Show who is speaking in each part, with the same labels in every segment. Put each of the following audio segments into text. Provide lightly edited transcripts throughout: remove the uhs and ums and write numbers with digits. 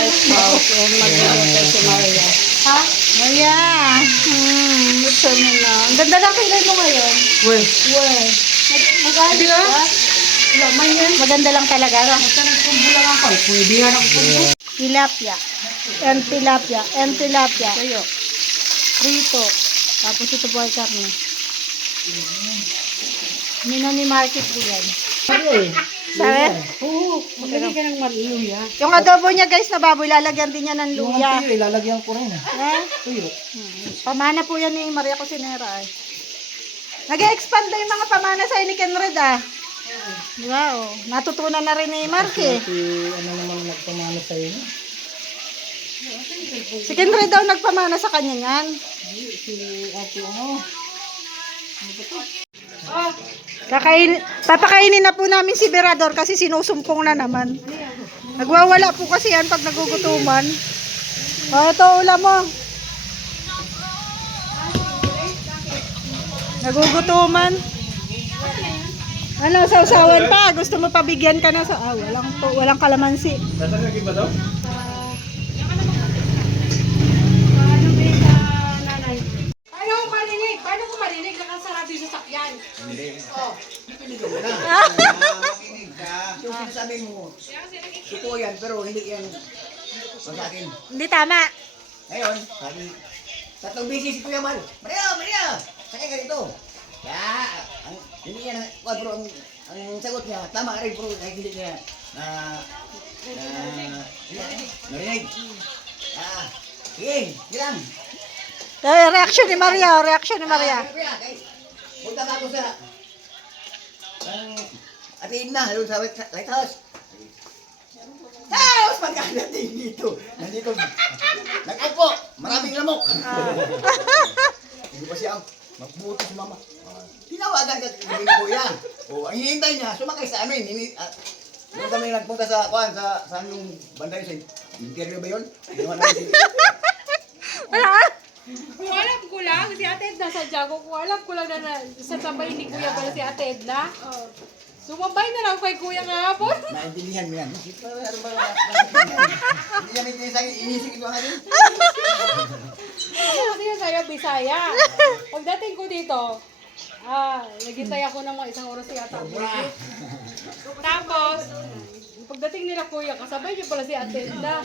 Speaker 1: guest house. And magluluto si Maria. Ha? Maria! Gusto mo na. Ang ganda ng kilay mo ngayon.
Speaker 2: Uy.
Speaker 1: Uy. Mag-alis ka? Laman yan. Maganda lang talaga.
Speaker 2: Basta nagkumbo lang ako. Pwede nga ako kumbo.
Speaker 1: Tilapia. And tilapia. And tilapia.
Speaker 2: Kayo.
Speaker 1: Rito. Tapos ito po ay karne. Minani market po yan. Sabi?
Speaker 2: Oo. Magaling ka ng maluya.
Speaker 1: Yung adobo niya guys na baboy, lalagyan din niya ng
Speaker 2: Yung
Speaker 1: luya.
Speaker 2: tuyo, ilalagyan ko rin.
Speaker 1: Eh?
Speaker 2: Tuyo.
Speaker 1: Pamana po yan ni Maria Cusinera. Nag-expand na yung mga pamana sa ni Kenred ah. Di ba? Oh. Natutunan na rin ni Mark eh.
Speaker 2: Ano naman nagpamano sa inyo?
Speaker 1: Si Kenred daw nagpamana sa kanya yan.
Speaker 2: Si ate ano?
Speaker 1: Papakainin na po namin si Berador kasi sinusumpong na naman. Nagwawala po kasi yan pag nagugutuman. Oh, ito ulam mo. Nagugutuman. Ano, sausawan pa? Gusto mo pabigyan ka na sa... Ah, walang kalamansi.
Speaker 2: Tatagagin ba daw?
Speaker 3: Paano ko marinig? Paano ko marinig? Nakasarado yung sasakyan.
Speaker 2: Hindi.
Speaker 3: Oh.
Speaker 2: Piligan mo na. Makinig ka. Yung sinasabi mo, totoo yan, pero hindi yan sa akin.
Speaker 1: Hindi tama.
Speaker 2: Ngayon, sabi, tatlong beses si Kuya Mal. Maria, Maria! Sakay ka dito. Kaya, hindi yan, bro, ang sagot niya, tama rin bro, kahit hindi niya narinig. Sige, bilang.
Speaker 1: Reaction ni Maria, reaction ni Maria.
Speaker 2: Kuya, punta ka ako sa, atiin na, doon sa lighthouse. Tapos pagkadating dito, nandito, nag-upo, maraming lamok. Hindi pa siya, magbuti si mama. Tinawagan ka ni Kuya. O, ang hinihintay niya, sumakay sa amin. Doon kami nagpunta sa, sa yung banda yun. Interview ba yun? Ginawa namin si...
Speaker 3: Kung alam ko lang, si Ate Edna sa Jago, kung alam ko lang na sa sabay ni Kuya pala si Ate Edna, sumabay na lang kay Kuya nga hapon.
Speaker 2: Naintindihan mo yan. Hindi niya may inisip ito nga rin.
Speaker 3: Kasi yun sa'yo, Bisaya. Pagdating ko dito, naghintay ako ng mga isang oras yata. Tapos, pagdating nila Kuya, kasabay niyo pala si Ate Edna.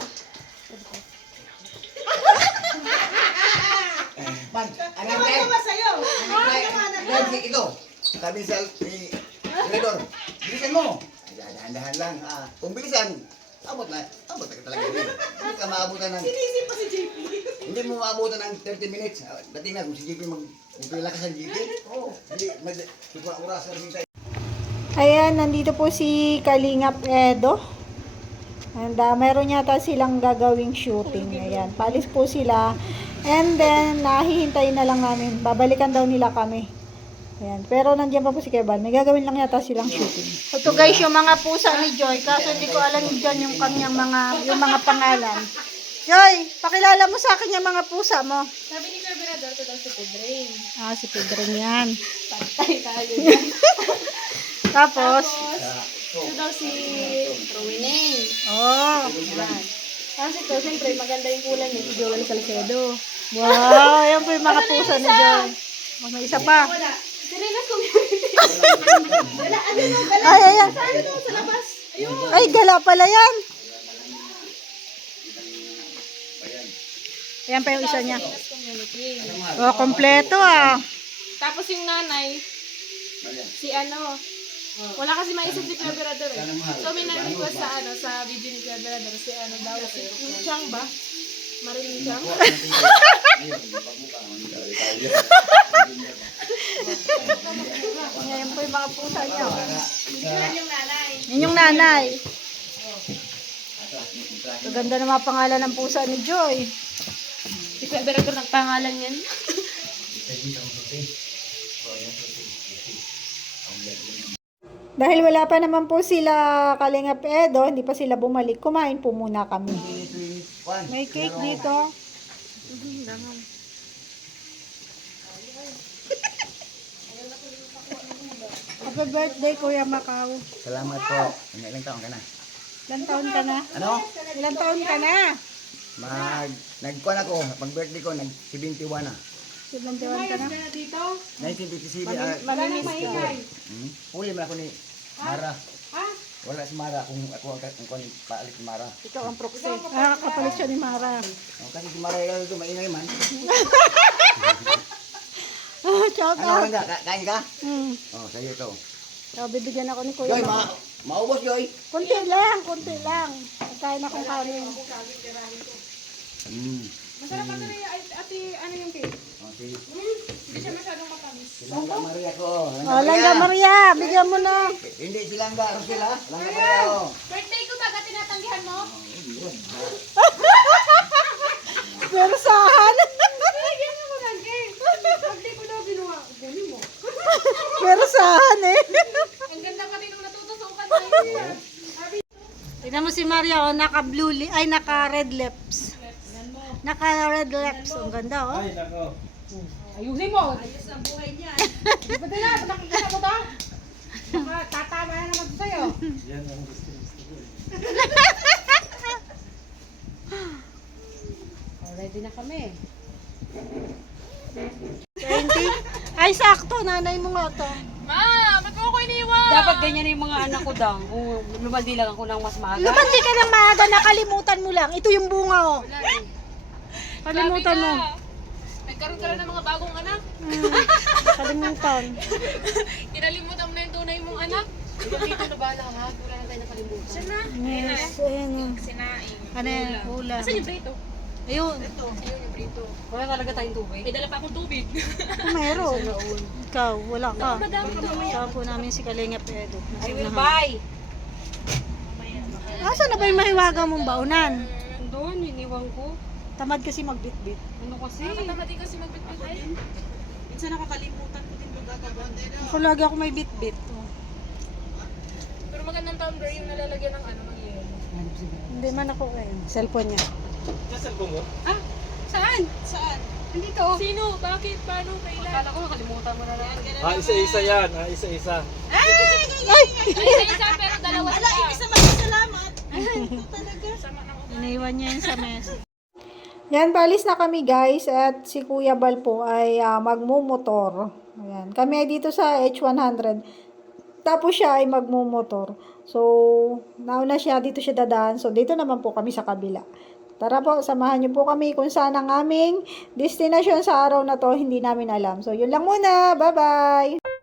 Speaker 2: Ano ba sa'yo? Ano ito? Sabi sa Redor, bilisan mo. Dahan-dahan lang. Kung bilisan, abot na talaga rin. Hindi ka maabutan ng... Sinisip pa si JP. Hindi mo maabutan ng 30 minutes. Dating na kung si JP magpilakas ang JP. Oo. Hindi, siguro oras na rin tayo.
Speaker 1: Ayan, nandito po si Kalingap Edo. And meron yata silang gagawing shooting. Ayan, palis po sila. And then, nahihintayin na lang namin. Babalikan daw nila kami. Ayan, pero nandiyan pa po si Kebal. May gagawin lang yata silang shooting. Ito guys, yung mga pusa ni Joy. Kaso hindi ko alam dyan yung kanyang yung mga pangalan. Joy, pakilala mo sa akin yung mga pusa mo.
Speaker 3: Sabi ni Kuya Berador, ito daw si Pedring.
Speaker 1: Ah, si Pedring yan.
Speaker 3: Pantay tayo yan.
Speaker 1: Tapos,
Speaker 3: Ito daw si Rowining.
Speaker 1: oh.
Speaker 3: Yan. Kasi ito, siyempre, maganda yung kulay niya, si Joel Salcedo.
Speaker 1: Wow, yan po yung mga pusa ni Joy. Oh, may isa pa.
Speaker 3: Sirilas community. Gala, ano no, gala.
Speaker 1: Ay, ayan.
Speaker 3: Saan no, sa labas? Ayun.
Speaker 1: Ay, gala pala yan. Ayan pa yung isa niya.
Speaker 3: Sirilas community.
Speaker 1: Oh, kompleto ah.
Speaker 3: Tapos yung nanay, si ano, wala kasi maisip si Kuya Berador eh. So may nag-request sa sa video ni Kuya Berador, si ano daw, si yung Chang ba? Marilyn Chang?
Speaker 1: Ayan po yung mga pusa niya. Oh.
Speaker 3: Yan yung nanay.
Speaker 1: Yan yung nanay. Maganda na mga pangalan ng pusa ni Joy.
Speaker 3: Si Kuya Berador nagpangalan yan.
Speaker 1: Dahil wala pa naman po sila Kalingap Edo, hindi pa sila bumalik, kumain po muna kami. May cake dito. Happy birthday, Kuya Macau.
Speaker 2: Salamat po. Ilang taon ka na?
Speaker 1: Ilan taon ka na?
Speaker 2: Ano?
Speaker 1: Ilan taon ka na?
Speaker 2: Nagkuhan ako, pag birthday ko, nag-71 na.
Speaker 1: 71 ka na?
Speaker 2: 1957,
Speaker 1: Mamimiss ka.
Speaker 2: Huli mo ako ni Mara. Wala si Mara kung ako ang paalit ni Mara.
Speaker 1: Ikaw ang proxy. Kapalit siya ni Mara.
Speaker 2: Kasi si Mara ito, maingay man.
Speaker 1: Shout
Speaker 2: Ano
Speaker 1: out.
Speaker 2: ka? Kain ka?
Speaker 1: Hmm.
Speaker 2: Sa'yo ito.
Speaker 1: So, bibigyan ako ni Kuya.
Speaker 2: Joy, maubos Joy.
Speaker 1: Kunti lang, kunti lang. Kain akong kanin.
Speaker 3: Masarap pa rin ate, ano yung cake?
Speaker 2: Okay.
Speaker 3: Hindi siya masyadong matamis.
Speaker 2: Silangga Maria ko.
Speaker 1: Langga Maria, bigyan mo na.
Speaker 2: Hindi silangga, ano sila? Langga Maria ko.
Speaker 3: Birthday ko baga tinatanggihan mo?
Speaker 1: Persahan.
Speaker 3: Lagyan mo mo lang cake. Birthday ko daw binuha. Gani mo.
Speaker 1: Persahan eh.
Speaker 3: Ang ganda pa rin nung natutusukan tayo.
Speaker 1: Tingnan mo si Maria, oh, naka-blue, ay naka-red lips. Naka-red lips. Ang ganda, oh.
Speaker 3: Ayusin mo. Ayos ang buhay niya. Ba't na? Nakikita mo ba? Tatama na naman sa'yo. Ready na kami.
Speaker 1: 20. Ay, sakto. Nanay mo nga to.
Speaker 3: Ma, ba't mo ako iniwan?
Speaker 4: Dapat ganyan yung mga anak ko dang. Kung lumandi lang ako ng mas maaga.
Speaker 1: Lumandi ka ng maaga, nakalimutan mo lang. Ito yung bunga, oh. Kalimutan mo.
Speaker 3: Nagkaroon ka na ng mga bagong anak.
Speaker 1: Kalimutan.
Speaker 3: Kinalimutan mo na yung tunay mong anak.
Speaker 4: Ikaw dito na bahala ha. Wala na tayo nakalimutan.
Speaker 3: Siya na.
Speaker 1: Yes, ayan, oh.
Speaker 3: Sinaing.
Speaker 1: Ano yan? Ulam.
Speaker 3: Saan yung prito?
Speaker 1: Ayun.
Speaker 3: Ayun yung prito.
Speaker 4: Wala talaga tayong tubig.
Speaker 3: May dala pa akong tubig.
Speaker 1: Meron. Ikaw, wala ka.
Speaker 3: Madami ka mamaya.
Speaker 1: Saan po namin si Kalinga Pedro.
Speaker 4: I will buy.
Speaker 1: Asan na ba yung mahiwaga mong baunan?
Speaker 4: Doon, iniwan ko.
Speaker 1: Tamad kasi magbitbit.
Speaker 4: Ano kasi?
Speaker 3: Nakakatama din kasi magbitbit ay.
Speaker 1: Ako lagi ako may bitbit. Oh.
Speaker 3: Pero magandang tumbler yung nalalagyan ng ano, ng yelo.
Speaker 1: Hindi man ako ngayon. Cellphone niya.
Speaker 4: Ah, saan? Saan? Nandito.
Speaker 3: Sino? Bakit? Paano? Kailan?
Speaker 4: Akala ko nakalimutan mo na lang.
Speaker 5: Isa-isa yan, isa-isa.
Speaker 3: Ay, isa pero dalawa pa. Sama ng ugali.
Speaker 1: Iniwan niya yun sa mesa. Yan, palis na kami guys at si Kuya Bal po ay magmumotor. Ayan. Kami ay dito sa H100. Tapos siya ay magmumotor. So, nauna siya, dito siya dadaan. So, dito naman po kami sa kabila. Tara po, samahan niyo po kami kung saan ang aming destination sa araw na to, hindi namin alam. So, yun lang muna. Bye-bye!